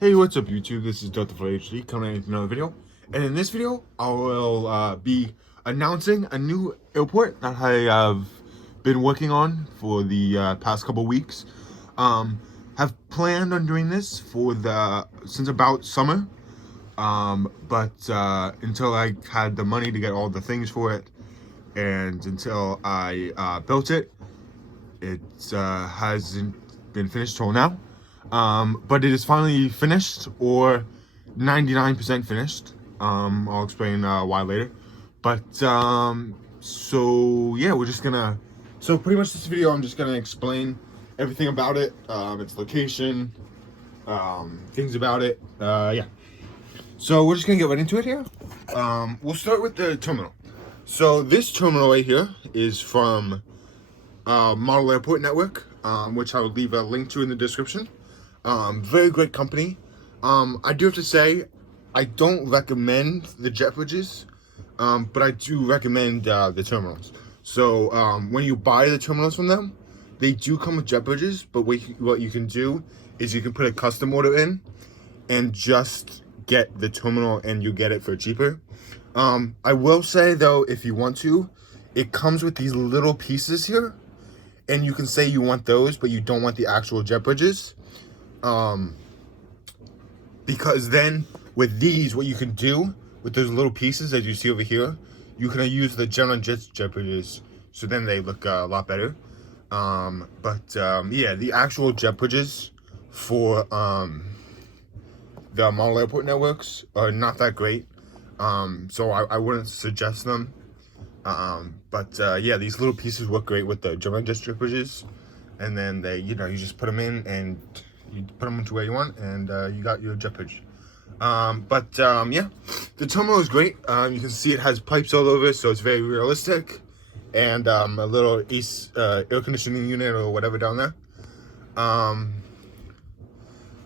Hey, what's up YouTube? This is Delta for HD coming with another video. And in this video, I will be announcing a new airport that I have been working on for the past couple weeks. Have planned on doing this for since about summer. But until I had the money to get all the things for it, and until I built it, it hasn't been finished till now. But it is finally finished, or 99% finished. I'll explain why later. But so yeah, so pretty much this video, I'm just gonna explain everything about it, its location, things about it. Yeah. So we're just gonna get right into it here. We'll start with the terminal. So this terminal right here is from Model Airport Network, which I will leave a link to in the description. Very great company. I do have to say, I don't recommend the jet bridges, but I do recommend the terminals. So when you buy the terminals from them, they do come with jet bridges, but what you can do is you can put a custom order in and just get the terminal, and you get it for cheaper. I will say though, if you want to, it comes with these little pieces here, and you can say you want those, but you don't want the actual jet bridges. Because then with these, what you can do with those little pieces, as you see over here, you can use the general jet bridges, so then they look a lot better. Yeah, the actual jet bridges for the Model Airport Networks are not that great, so I wouldn't suggest them. Yeah, these little pieces work great with the general jet bridges, and then they, you just put them in and you put them into where you want, and you got your jet bridge. Yeah, the terminal is great. You can see it has pipes all over, so it's very realistic, and a little air conditioning unit or whatever down there.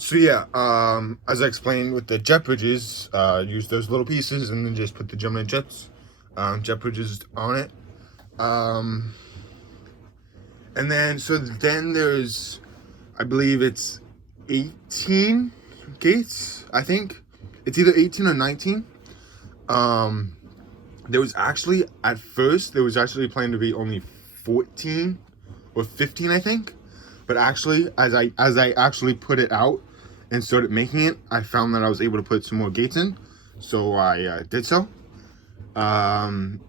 So yeah, as I explained with the jet bridges, use those little pieces and then just put the Gemini jet bridges on it. And then there's, I believe it's 18 gates. I think it's either 18 or 19. There was actually, at first, there was actually planned to be only 14 or 15, I think. But actually, as I actually put it out and started making it, I found that I was able to put some more gates in, so I did so.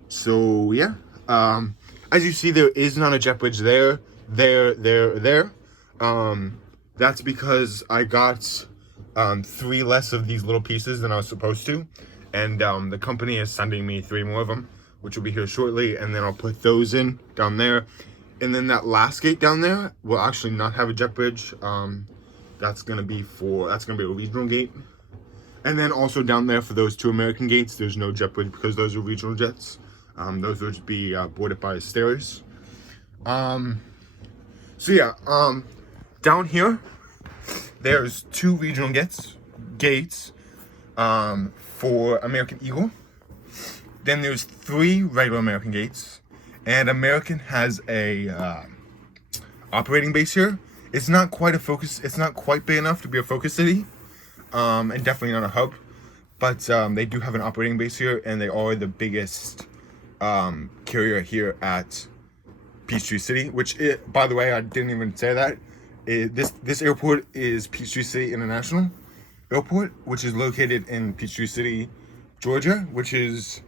So yeah, as you see, there is not a jet bridge there. That's because I got 3 less of these little pieces than I was supposed to, and the company is sending me 3 more of them, which will be here shortly, and then I'll put those in down there. And then that last gate down there will actually not have a jet bridge. That's gonna be a regional gate. And then also down there for those 2 American gates, there's no jet bridge because those are regional jets. Those would be boarded by stairs. So yeah, down here, there's 2 regional gates for American Eagle. Then there's 3 regular American gates. And American has a operating base here. It's not quite big enough to be a focus city, and definitely not a hub. But they do have an operating base here, and they are the biggest carrier here at Peachtree City. By the way, I didn't even say that. This airport is Peachtree City International Airport, which is located in Peachtree City, Georgia, which is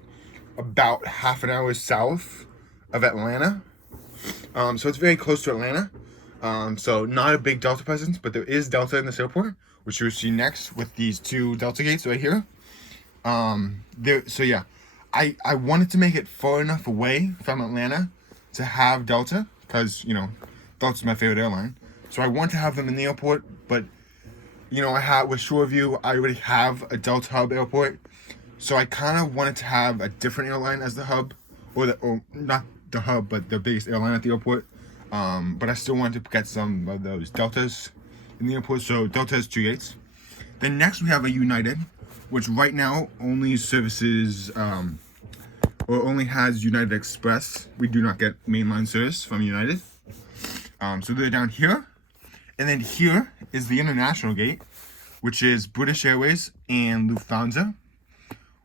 about half an hour south of Atlanta. So it's very close to Atlanta. So not a big Delta presence, but there is Delta in this airport, which you'll see next with these 2 Delta gates right here. So yeah, I wanted to make it far enough away from Atlanta to have Delta, because Delta's my favorite airline. So I want to have them in the airport, but with Shoreview, I already have a Delta hub airport, so I kind of wanted to have a different airline as the hub, or not the hub, but the biggest airline at the airport. But I still wanted to get some of those Deltas in the airport, so Delta has 2 gates. Then next we have a United, which right now only services, or only has United Express. We do not get mainline service from United. So they're down here. And then here is the international gate, which is British Airways and Lufthansa,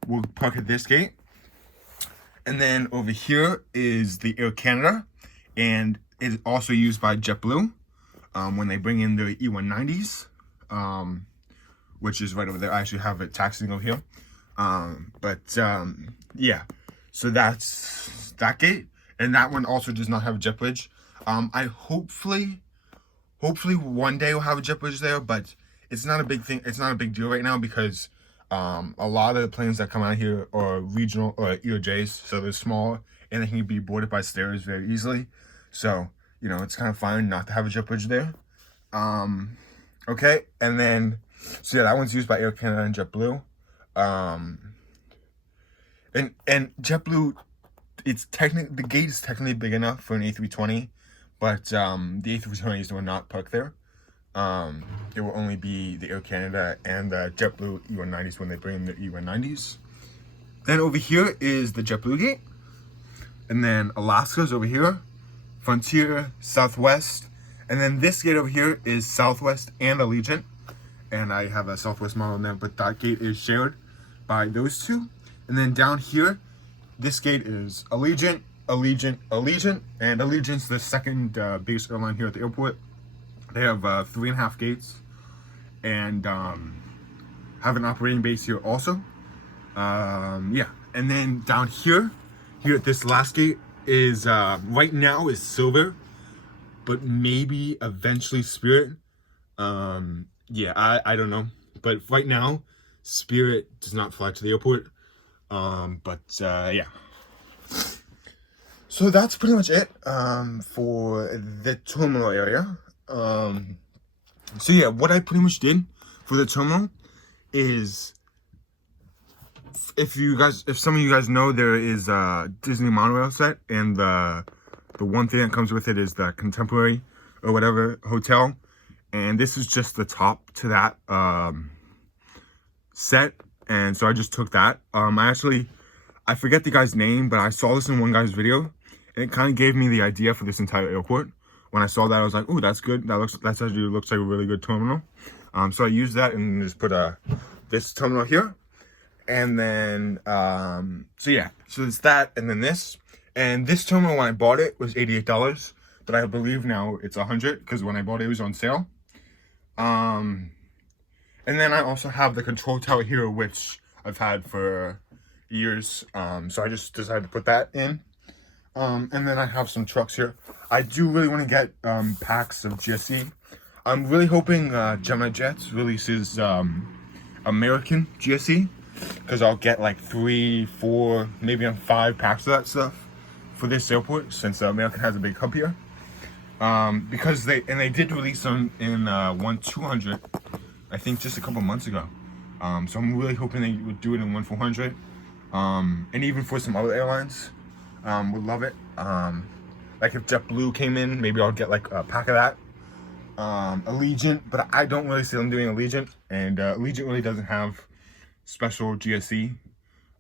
will park at this gate. And then over here is the Air Canada, and it's also used by JetBlue when they bring in their E190s, which is right over there. I actually have it taxiing over here. Yeah, so that's that gate, and that one also does not have a jet bridge. I hopefully one day we'll have a jet bridge there, but it's not a big thing. It's not a big deal right now because a lot of the planes that come out here are regional or EOJs, so they're small and they can be boarded by stairs very easily. So, you know, it's kind of fine not to have a jet bridge there. Okay, and then, so yeah, that one's used by Air Canada and JetBlue. And JetBlue, the gate is technically big enough for an A320, but the A320s will not park there. It will only be the Air Canada and the JetBlue E190s when they bring in the E190s. Then over here is the JetBlue gate. And then Alaska's over here. Frontier, Southwest. And then this gate over here is Southwest and Allegiant. And I have a Southwest model now, but that gate is shared by those two. And then down here, this gate is Allegiant, and Allegiant's the second biggest airline here at the airport. They have 3.5 gates and have an operating base here also. Yeah, and then down here at this last gate is right now is Silver, but maybe eventually Spirit. Yeah, I don't know, but right now Spirit does not fly to the airport. Yeah. So that's pretty much it for the terminal area. So yeah, what I pretty much did for the terminal is, if some of you guys know, there is a Disney monorail set, and the one thing that comes with it is the Contemporary or whatever hotel, and this is just the top to that set. And so I just took that. I forget the guy's name, but I saw this in one guy's video, and it kind of gave me the idea for this entire airport. When I saw that, I was like, "Oh, that's good. That actually looks like a really good terminal." So I used that and just put this terminal here, and then so yeah, so it's that, and then this, and this terminal when I bought it was $88, but I believe now it's $100 because when I bought it was on sale. And then I also have the control tower here, which I've had for years. So I just decided to put that in. And then I have some trucks here. I do really want to get packs of GSE. I'm really hoping Gemini Jets releases American GSE, because I'll get like 3, 4, maybe 5 packs of that stuff for this airport, since American has a big hub here. Because they did release them in 1-200. I think just a couple months ago. So I'm really hoping they would do it in 1-400. And even for some other airlines, would love it. Like if JetBlue came in, maybe I'll get like a pack of that. Allegiant, but I don't really see them doing Allegiant, and Allegiant really doesn't have special GSE.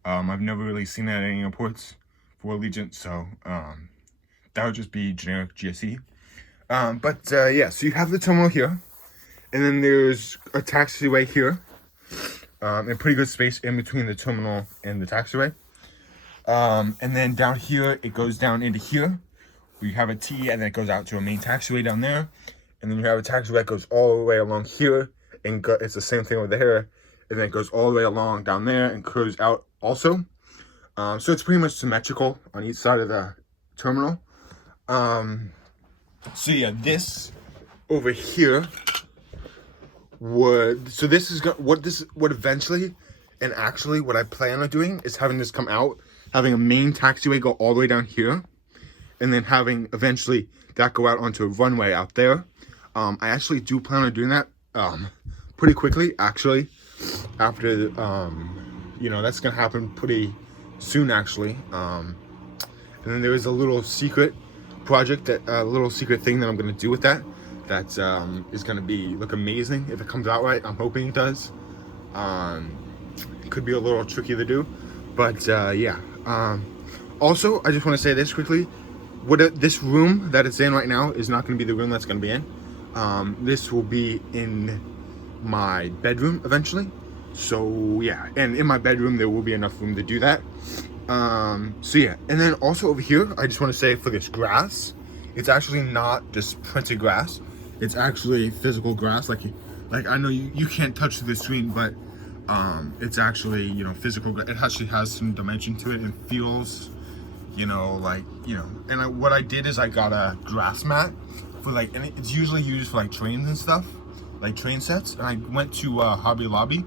I've never really seen that at any airports for Allegiant, so that would just be generic GSE. Yeah, so you have the terminal here. And then there's a taxiway here, and pretty good space in between the terminal and the taxiway. And then down here, it goes down into here. We have a T, and then it goes out to a main taxiway down there. And then you have a taxiway that goes all the way along here, and it's the same thing over there. And then it goes all the way along down there and curves out also. So it's pretty much symmetrical on each side of the terminal. So yeah, this over here this is what eventually, and actually what I plan on doing is having this come out, having a main taxiway go all the way down here, and then having eventually that go out onto a runway out there. I actually do plan on doing that pretty quickly, actually, after you know, that's gonna happen pretty soon, actually. And then there is a little secret project, a little secret thing that I'm gonna do with that is gonna look amazing if it comes out right. I'm hoping it does. It could be a little tricky to do, but yeah. Also, I just want to say this quickly. This room that it's in right now is not going to be the room that's going to be in. This will be in my bedroom eventually. So yeah, and in my bedroom there will be enough room to do that. So yeah, and then also over here, I just want to say for this grass, it's actually not just printed grass. It's actually physical grass. Like I know you can't touch the screen, but it's actually, you know, physical. It actually has some dimension to it and feels, you know, like, you know. And what I did is I got a grass mat for like, and it's usually used for like trains and stuff, like train sets. And I went to Hobby Lobby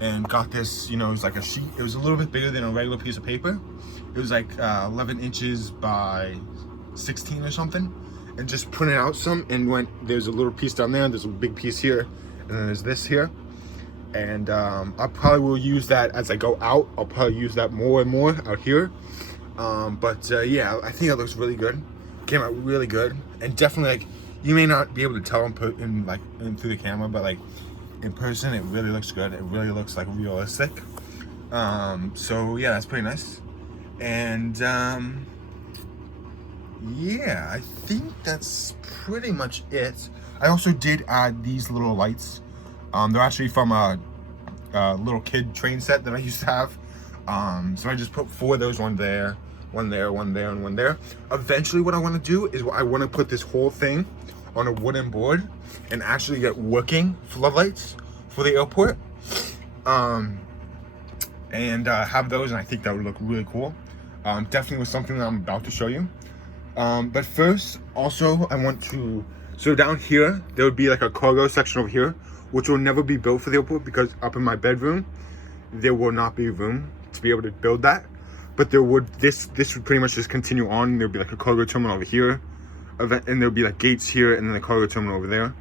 and got this, you know, it was like a sheet. It was a little bit bigger than a regular piece of paper. It was like 11 inches by 16 or something, and just printed out some and there's a little piece down there, there's a big piece here, and then there's this here. And I probably will use that as I go out. I'll probably use that more and more out here. Yeah, I think it looks really good. Came out really good, and definitely, like, you may not be able to tell in through the camera, but like in person, it really looks good. It really looks like realistic. So yeah, that's pretty nice. And yeah, I think that's pretty much it. I also did add these little lights. They're actually from a little kid train set that I used to have. So I just put 4 of those, one there, one there, one there, and one there. Eventually what I want to do is I want to put this whole thing on a wooden board and actually get working floodlights for the airport. Have those, and I think that would look really cool. Definitely was something that I'm about to show you. But first, also, I want to, so down here, there would be like a cargo section over here, which will never be built for the airport because up in my bedroom, there will not be room to be able to build that. But there would, this would pretty much just continue on. There'd be like a cargo terminal over here, and there'd be like gates here, and then the cargo terminal over there.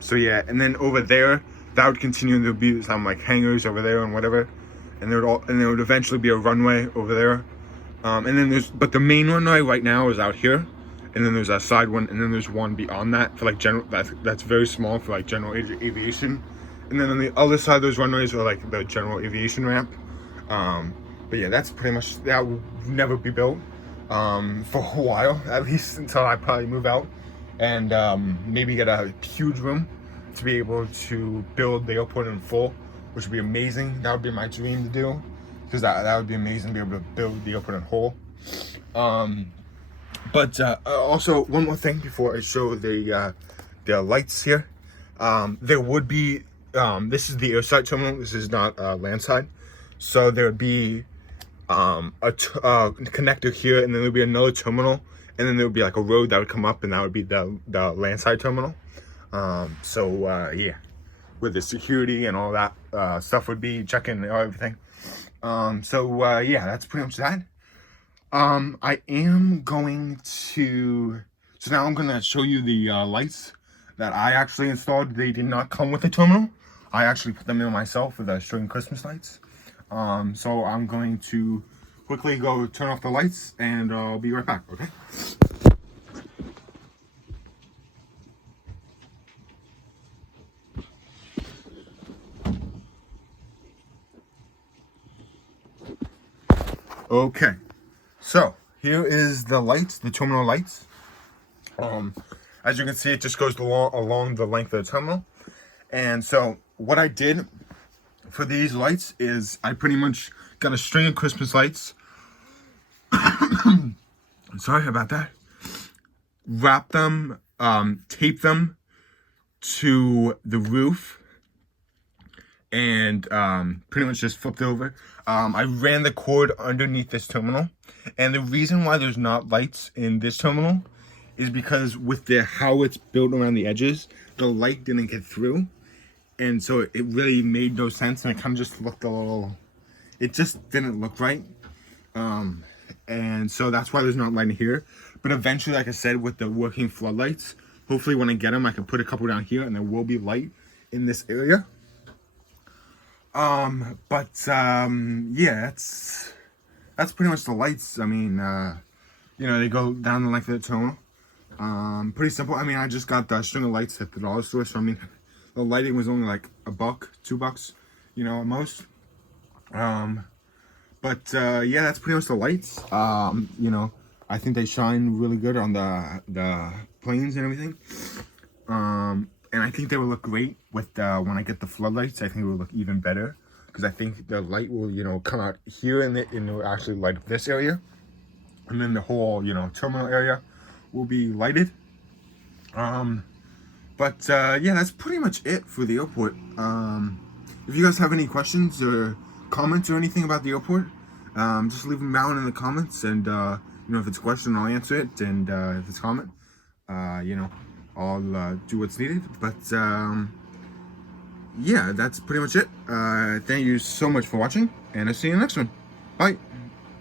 So yeah, and then over there, that would continue, and there'd be some like hangars over there and whatever. And there would eventually be a runway over there. And then but the main runway right now is out here. And then there's a side one, and then there's one beyond that for like general, that's very small for like general aviation. And then on the other side, those runways are like the general aviation ramp. But yeah, that's pretty much, that will never be built for a while, at least until I probably move out and maybe get a huge room to be able to build the airport in full, which would be amazing. That would be my dream to do, because that would be amazing to be able to build the airport in whole. Also, one more thing before I show the lights here. There would be, this is the airside terminal, this is not landside. So there would be a connector here, and then there would be another terminal, and then there would be like a road that would come up, and that would be the landside terminal. Yeah, where the security and all that stuff would be, checking everything. Yeah, that's pretty much that. I am going to, so now I'm going to show you the lights that I actually installed. They did not come with the terminal. I actually put them in myself with the string Christmas lights. So I'm going to quickly go turn off the lights, and I'll be right back, okay? Okay, so here is the lights, the terminal lights. As you can see, it just goes along the length of the terminal. And so what I did for these lights is I pretty much got a string of Christmas lights. Sorry about that. Wrap them, tape them to the roof, and pretty much just flipped over. I ran the cord underneath this terminal, and the reason why there's not lights in this terminal is because with how it's built around the edges, the light didn't get through, and so it really made no sense, and it kind of just looked a little, it just didn't look right. And so that's why there's not light in here. But eventually, like I said, with the working floodlights, hopefully when I get them, I can put a couple down here, and there will be light in this area. Yeah, that's pretty much the lights. I mean, you know, they go down the length of the terminal. Pretty simple. I mean, I just got the string of lights at the dollar store, so I mean, the lighting was only like $1, $2, you know, at most. Yeah, that's pretty much the lights. You know, I think they shine really good on the planes and everything. And I think they will look great with when I get the floodlights. I think it will look even better because I think the light will, you know, come out here and it will actually light up this area, and then the whole, you know, terminal area will be lighted. But yeah, that's pretty much it for the airport. If you guys have any questions or comments or anything about the airport, just leave them down in the comments, and you know, if it's a question, I'll answer it, and if it's a comment, you know, I'll do what's needed. But yeah, that's pretty much it. Thank you so much for watching, and I'll see you in the next one. Bye.